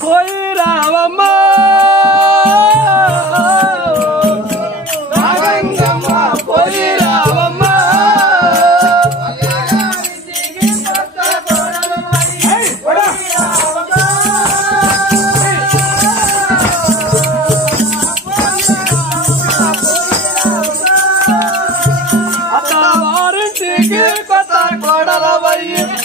कोई रावम्मा कोई रावम्मा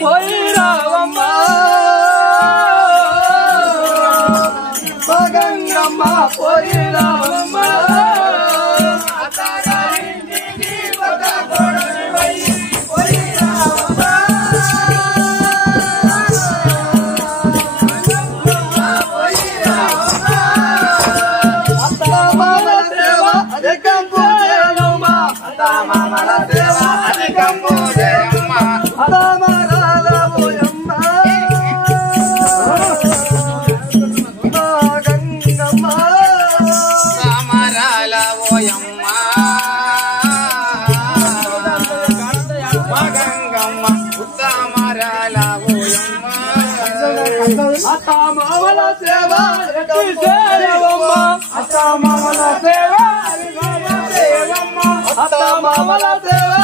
कोई रावम्मा गंगम्मा कोई रावम्मा मामला सेवा मामला सेवा मामला सेवा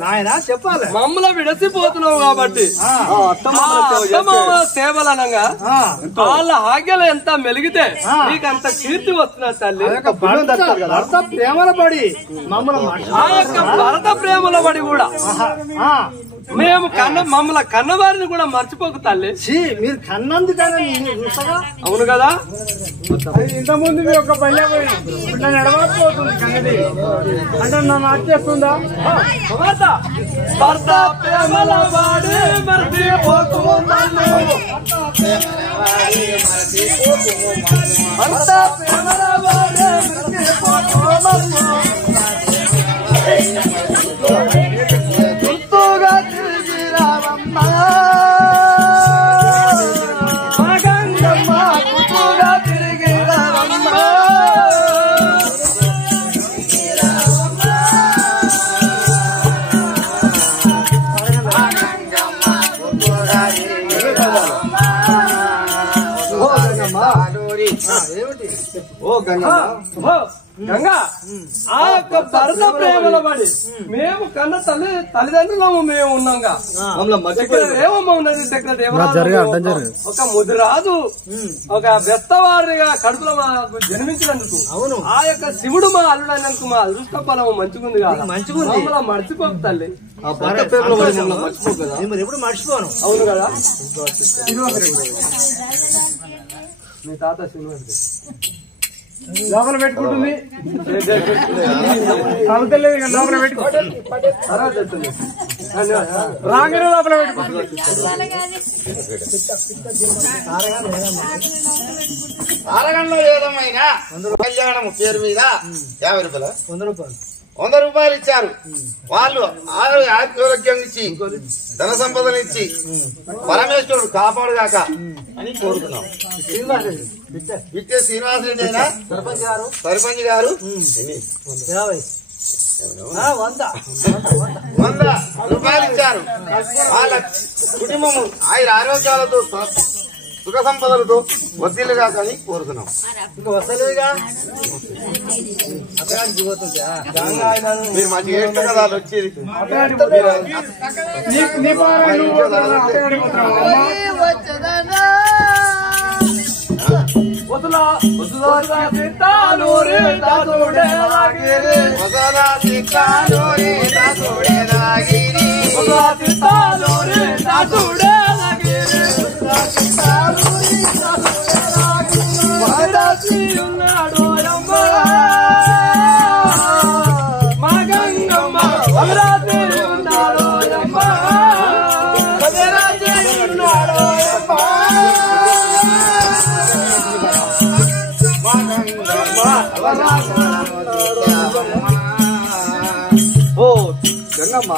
నాయనా చెప్పాలి మమ్మల్ని విడసిపోతున్నావు కాబట్టి సేవలనంగా వాళ్ళ ఆజ్ఞలు ఎంత మెలిగితే నీకు అంత కీర్తి వస్తున్నా తల్లి. భర్త ప్రేమల పడి ఆ యొక్క భరత ప్రేమల పడి కూడా మేము మమ్మల్ని కన్నవారిని కూడా మర్చిపోకు తల్లి. మీరు కన్నందుకనే అవును కదా. ఇంతకుముందు మీరు ఒక పల్లె పోయినా నన్ను ఎడవకపోతుంది కన్నది అంటే నన్ను వచ్చేస్తుందా. భర్త ప్రేమల వాడి మర్చిపోకు భర్త ప్రేమల వాడి గుర్తుగా తిరిగి రావమ్మా గంగమ్మ గుర్తుగా తిరిగి రావమ్మా. ఓ గంగా ఆ యొక్క భరత ప్రేమల పడి మేము కన్న తల్లిదండ్రులము మేము ఉన్నాగా ఏమమ్మా ఉన్నది ఒక ముదిరాజు ఒక బెత్తవారిగా కడుపులో జన్మించినందుకు అవును ఆ యొక్క శివుడు మా అల్లుడైనందుకు మా అదృష్ట ఫలము మంచిగుంది కదా మమ్మల్ని మర్చిపోకు తల్లి. ఎప్పుడు మర్చిపోను అవును కదా. మీ తాత శ్రీనివాస్ లోపల పెట్టుకుంటుంది అవతలేదు లోపల పెట్టుకుంటుంది రాగానే లోపల పెట్టుకుంటుంది. అరగంటలో ఏదమైనా కళ్యాణం పేరు మీద 50 రూపాయలు 100 రూపాయలు ఇచ్చారు. వాళ్ళు ఆరోగ్యం ఇచ్చి ధన సంపదలు ఇచ్చి పరమేశ్వరుడు కాపాడుగాక అని కోరుతున్నాం. ఇట్టే శ్రీనివాసరెడ్డి అయినా సర్పంచ్ గారు 100 రూపాయలు ఇచ్చారు. వాళ్ళ కుటుంబము ఆరోగ్యాలతో సుఖ సంపదలతో వర్ధిల్లుగా కానీ కోరుతున్నాం. ఇంకా వస్తలేదుగా మీరు మంచిగా చేస్తారు కదా వాళ్ళు వచ్చేది. ఓ గంగమ్మ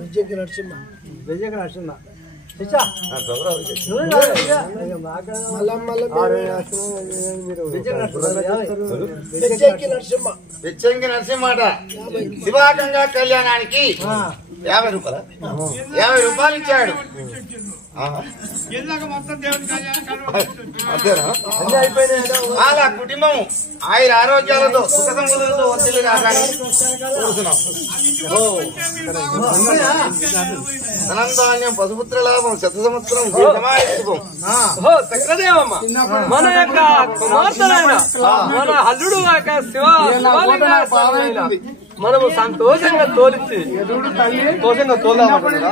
విజయకి నరసింహ వెచ్చంగి నరసింహ శివాగంగా కళ్యాణానికి 50 రూపాయలు 50 రూపాయలు ఇచ్చాడు. అలా కుటుంబం ఆయుర ఆరోగ్యాలతో సుఖ సంపదలతో వర్ధిల్లుగా కానీ కోరుతున్నాం. ధనంధాన్యం పశుపుత్ర లాభం శత సంవత్సరం చక్రదేవమ్మ మన యొక్క కుమార్తెలైన మన అల్లుడు మనము సంతోషంగా తోలిచ్చి సంతోషంగా తోలమైన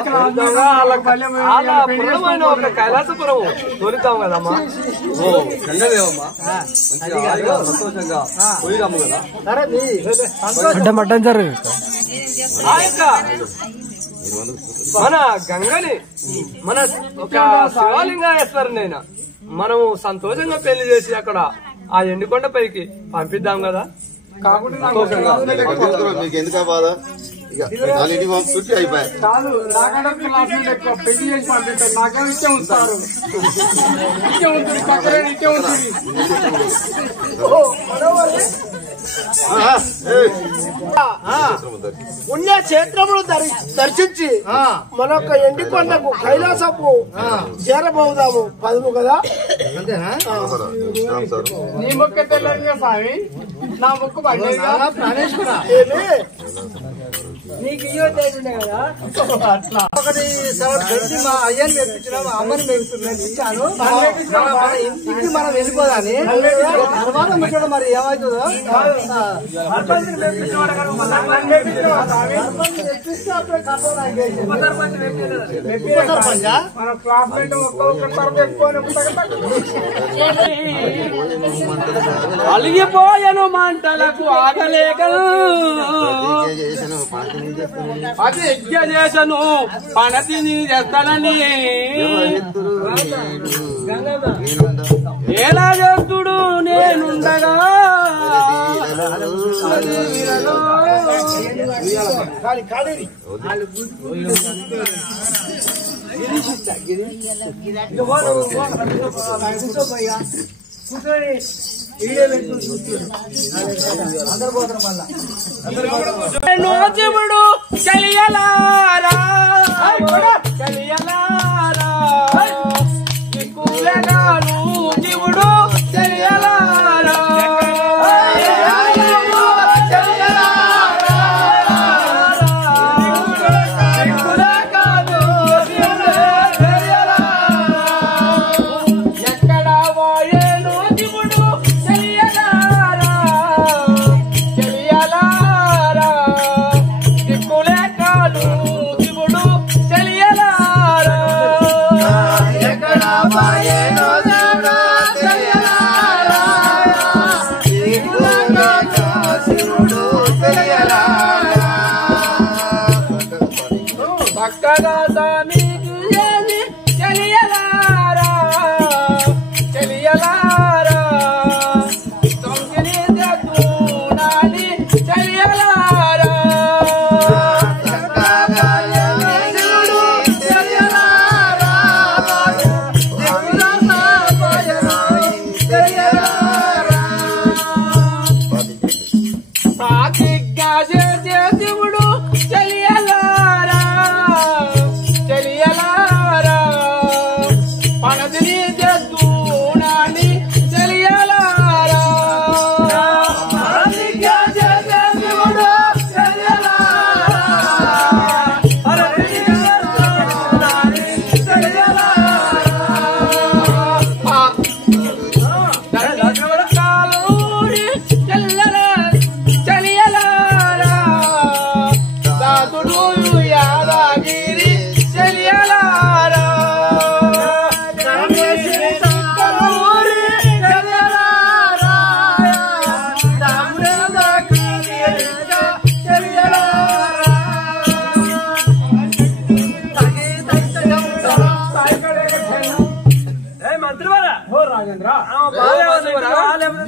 ఒక కైలాసపురం తోలిద్దాం కదమ్మా. ఓ గంగదేవమ్మ సంతోషంగా పోయిదాము కదా. ఆ యొక్క మన గంగని మన ఒక శివలింగేశ్వరునైనా మనము సంతోషంగా పెళ్లి చేసి అక్కడ ఆ ఎండుకొండ పైకి పంపిద్దాం కదా. సంతోషంగా మీకు ఎందుకు బాధ ఇక పంపించి అయిపోయాయి. పెళ్లి చేసి పంపిస్తారు నాకేమో ఇచ్చే ఉంచుతారు పుణ్యక్షేత్రములు దర్శించి మన యొక్క ఎండికొండకు కైలాసపు చేరబోదాము పదము కదా. నీ మొక్క తెల్లగా స్వామి నా మొక్కు ప్రాణేశ్వర నీకు ఒకటి గడ్డి మా అయ్యని మెప్పించిన మా అమ్మని మెప్పిస్తున్నాను ఇచ్చాను. ఇంటికి మనం వెళ్ళిపోదాని తర్వాత ముచ్చడం మరి ఏమవుతుందో మన క్లాస్మేట్ ఒక్కొక్కసారి పెట్టుకొని అలిగిపోయను మంటలకు ఆగలేక అది యజ్ఞ చేసను పణతిని చేస్తానని ఎలా చేస్తుడు నేనుండగా నోచిముడు కలియలారా కలియలారా దిక్కులేగాను జీవుడు తెలియలారా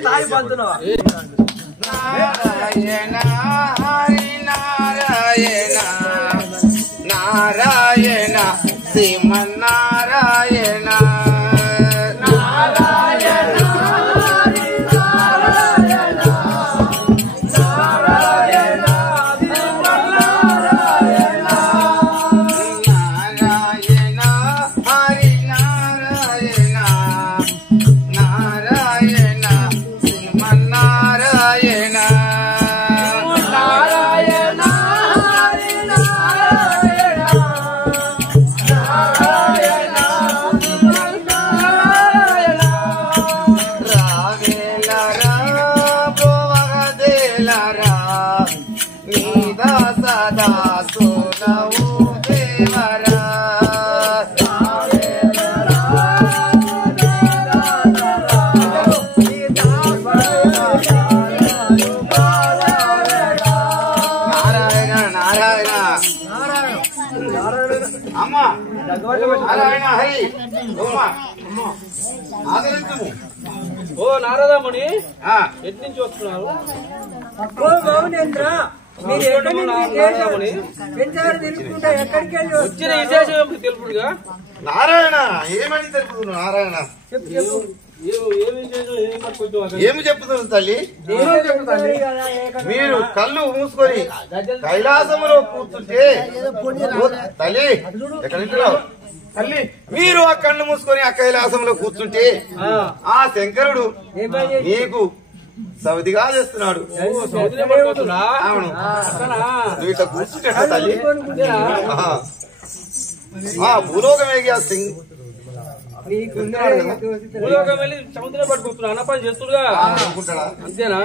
తాగి పంతున్నావా? నారాయణ హరి నారాయణ నారాయణ శ్రీమన్నారాయణ నారాయణ హరి నారాయణ నారాయణ శ్రీమన్నారాయణ నారాయణ హరి నారాయణ నారాయణ శ్రీమన్నారాయణ నారాయణ హరి నారాయణ నారాయణ శ్రీమన్నారాయణ రావేలరా పోవగదేలరా నీదా సదా సోనవు దేవరా నారాయణ నారాయణ అమ్మ నారాయణ హరి ఆదరించము. ఓ నారదముని ఆ, ఎటు నుంచి వస్తున్నారు? మీరు ఎక్కడి నుంచి నారదముని పెంచారు తెలుసుకుంటా ఎక్కడికి వెళ్ళి వచ్చిన విశేషం ఏమిటి తెలుపుడుగా? నారాయణ ఏమని తెలుపుతున్నావు? నారాయణ ఏమి విశేషం ఏమి పట్టుకొచ్చావు? ఏమి చెప్తున్నావు తల్లి? మీరు కళ్ళు మూసుకొని కైలాసములో కూర్చుంటే ఓ తల్లి ఎక్కడ వింటున్నావు? తల్లి మీరు ఆ కళ్ళు మూసుకొని ఆ కైలాసంలో కూర్చుంటే ఆ శంకరుడు నీకు సవిధిగా చేస్తున్నాడు. సముద్రం పట్టుకొస్తున్నా? అవును. అట్లనా? నువ్వు ఇట్లా కూర్చుంటే తల్లి ఆ భూలోకమేగి ఆ భూలోకం వెళ్ళి సముద్రం పట్టుకొస్తున్నా అన్న పని చేస్తుడుగా అనుకుంటాడా? అంతేనా?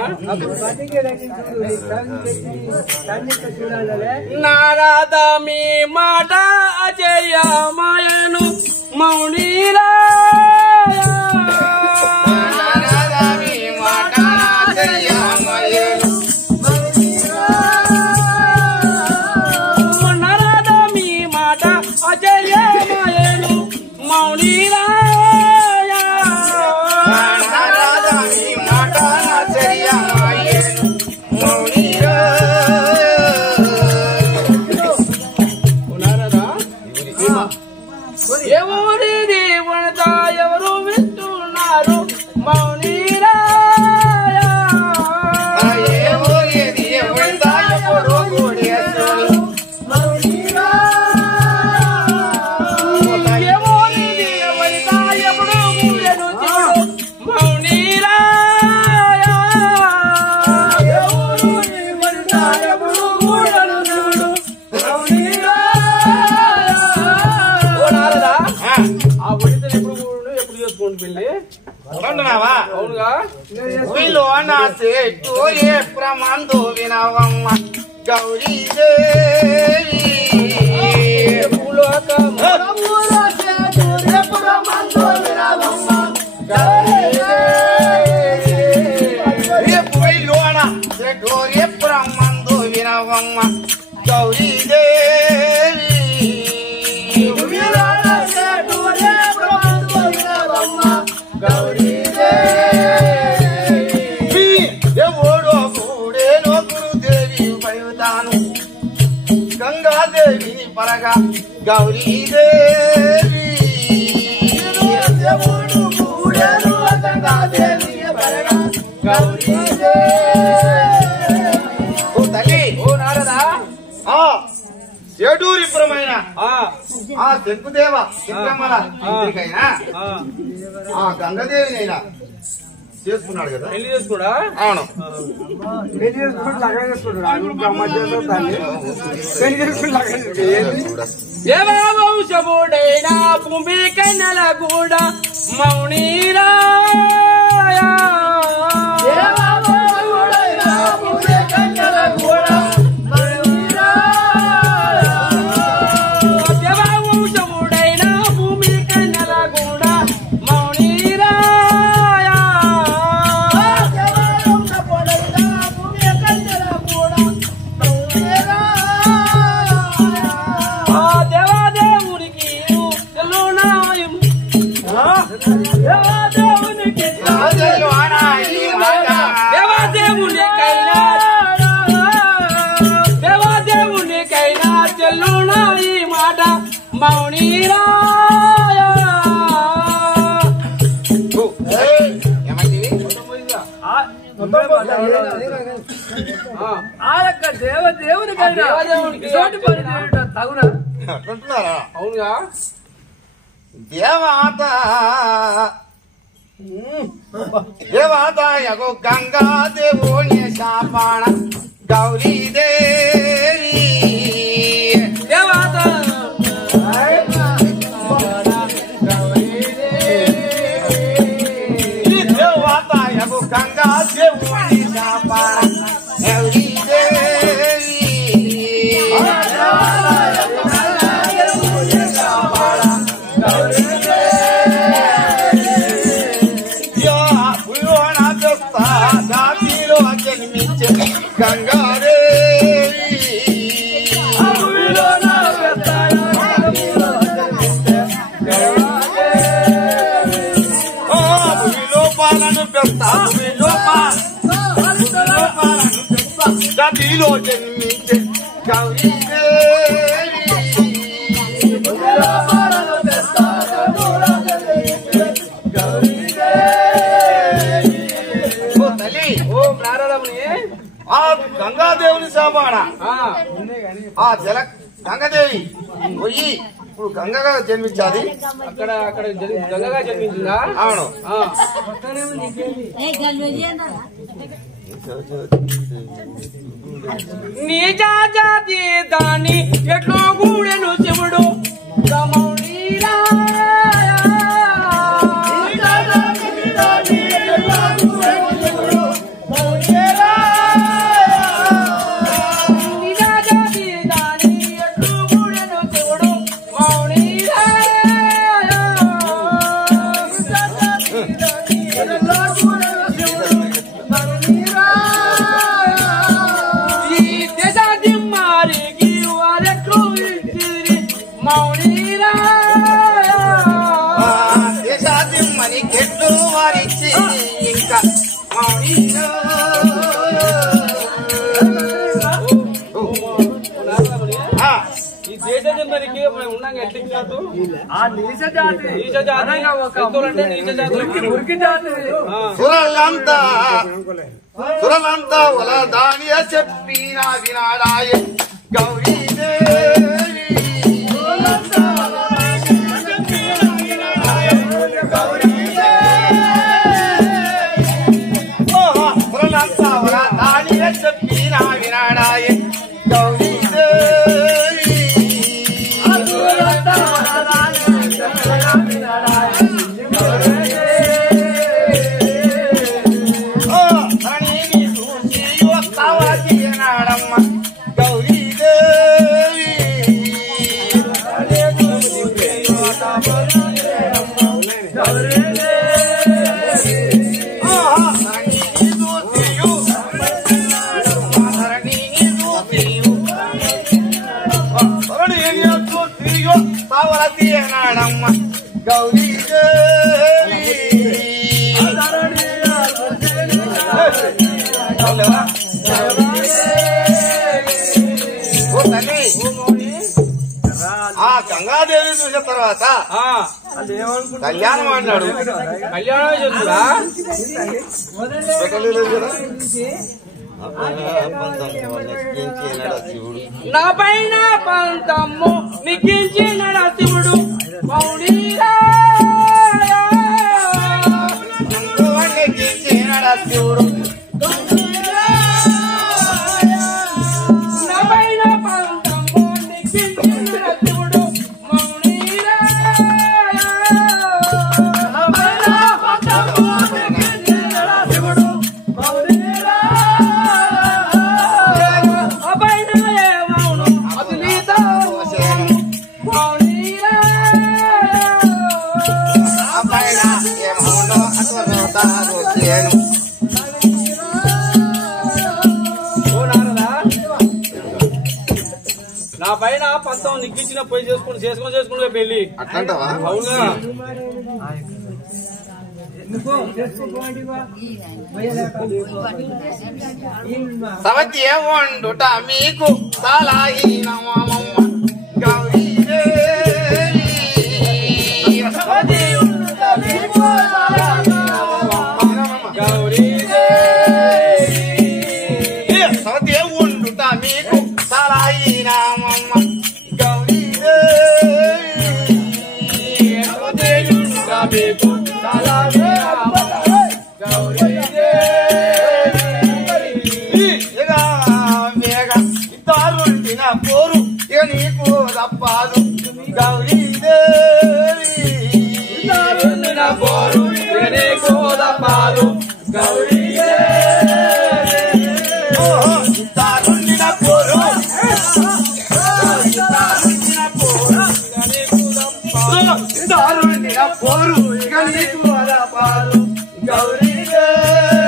నారాద మీ మాట అజయమాయను మౌనీరా నారాయణి మాట ఆచర్యమయను నరద మీ మాట అజయమాయను మౌనీరా నారాయణి మాట ఆచర్యమయను మౌనిరా నారదా ఎవరి దేవునిత ఎవరు వింటున్నారు మౌనీరా ఏవో ఏది ఎవరిదా ఎవరో కూడేస్తున్నారు మౌనిరా ఎవరి దేవునిత ఎవరు కూడెను చూడు మౌనీరా ఎవరు ఎవరిదా ఎవరో కూడెను చూడు మౌనిరా ఓ నారదా ఆ వడితలు ఎప్పుడు చేసుకోండి పెళ్ళి అంటున్నావా? అవునుగా వీళ్ళు నా చెట్టు ఏ ప్రమాందో వినవమ్మ గౌరీదేవి రేపు వీళ్ళు నా చెట్టు ఏ ప్రమాందో వినవమ్మ గౌరీదేవి దేవుడో కూడేనో గురుదేవి పయుతాను గంగాదేవి పరగా గౌరీదేవి దేవుడు కూడేను గంగాదేవి పరగా గౌరీదేవి ఓ తల్లి ఓ నారదా ఆ చేటూరిపురమైన ఆ ఆ శంకుదేవ చిత్రమల ఇంటికైనా ఆ ఆ గంగదేవినైనా చేసుకున్నాడు కదా? పెళ్లి చేసుకుడా? అవును. పెళ్లి చేసుకుంటూ లగ్నం చేసుకుంటాడు పెళ్లి చేసుకుంటూ లగ్నం దేవవంశముడైన భూమి కన్నెల కూడా మౌనీరా దేవవంశముడైన భూమి కన్నెల కూడా మౌనీరా దేవాదేవునికి తెలునాయం దేవాదేవునికి మౌనీరా దేవునికైనా తగునా అవునుగా దేవాత దేవాత యగో గంగా దేవుని శాపాణ గౌరీదేవి దేవాత దేవాత యగో గంగా దేవుని శాపాణ గౌరీదేవి జాతిలో జన్మించే గంగాదేవి పాలను పెడతా జాతిలో జన్మించే గౌరీదేవి ఆ గంగాదేవుని శాపాణ ఆ జల గంగాదేవి పోయి ఇప్పుడు గంగగా జన్మించాలి అక్కడ అక్కడ గంగగా జన్మించిందా అవును నిజా జాతి దాని ఎట్లో గూడెను శివుడు దేశాదిమ్మని కెట్టు వారిచ్చి ఇంకా ఈ దేశజన్మనికి ఉన్నాగా ఎట్లించాడు ఆ నీచ జాతి ఉరికి జాతి సురలంతా వల దానియ చెప్పిన వినాడాయ గౌరీదేవి సురలంతా వల దానియ చెప్పిన వినాడాయ గౌరీదేవి ఆ గంగాదేవి చూసిన తర్వాత కళ్యాణం అన్నాడు. కళ్యాణం చెప్తురా నా పైన పంతమ్ము నిగ్గించిన శివుడు శివుడు నా పైన పంతమ్ము నిగ్గించిన శివుడు నా పైన పంతం నిగ్గించిన పోయి చేసుకుని పెళ్లి అట్లంటావా? అవునా సవతి వండుట మీకు చాలా హీనమమ్మ గౌరీదేవి ఇక వేగ ఇద్దరుండిన పోరు ఇక నీకు తప్పదు గౌరీదేవి పోరు నీకు తప్పదు ఇద్దరుండిన పోరు ఇద్దరుండిన పోరు ఇక నీకు తప్పదు గౌరీదేవి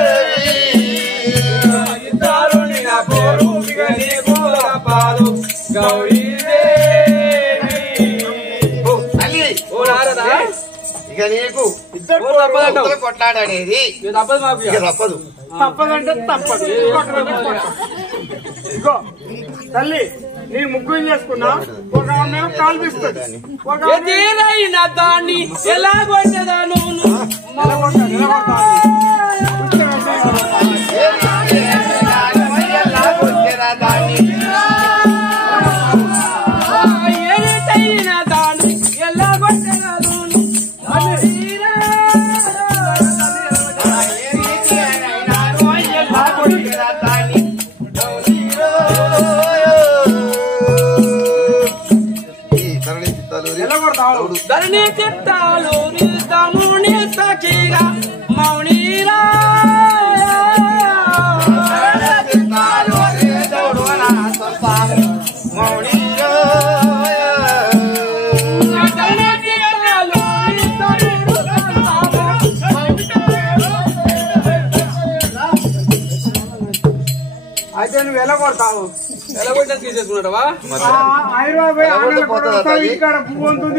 ఇద్దరుండిన పోరు ఇక నీకు తప్పదు తల్లి ఓ నారదా ఇక నీకు ఓ తప్పదంటావు కొట్లాడనేది ఇది తప్పదు మాకు ఇక తప్పదు తప్పదంటే తప్పదు ఇగో తల్లి నీ ముగ్గురు చేసుకున్నా ఒక ఆమె కాల్పిస్తుంది ఒక ఆమె ఎదిరైన దాన్ని ఎలా కొట్టదాను ఎదిరైన దాన్ని ఎలా కొట్టదాను ధరణి చిత్తాలు తముని సఖిగా మౌనిరా అయితే నువ్వు ఎలా కొడతావు ఎలా కొట్టడానికి తీసుకున్నాడవా పోతుందా ఇక్కడ పువ్వు ఉంటుంది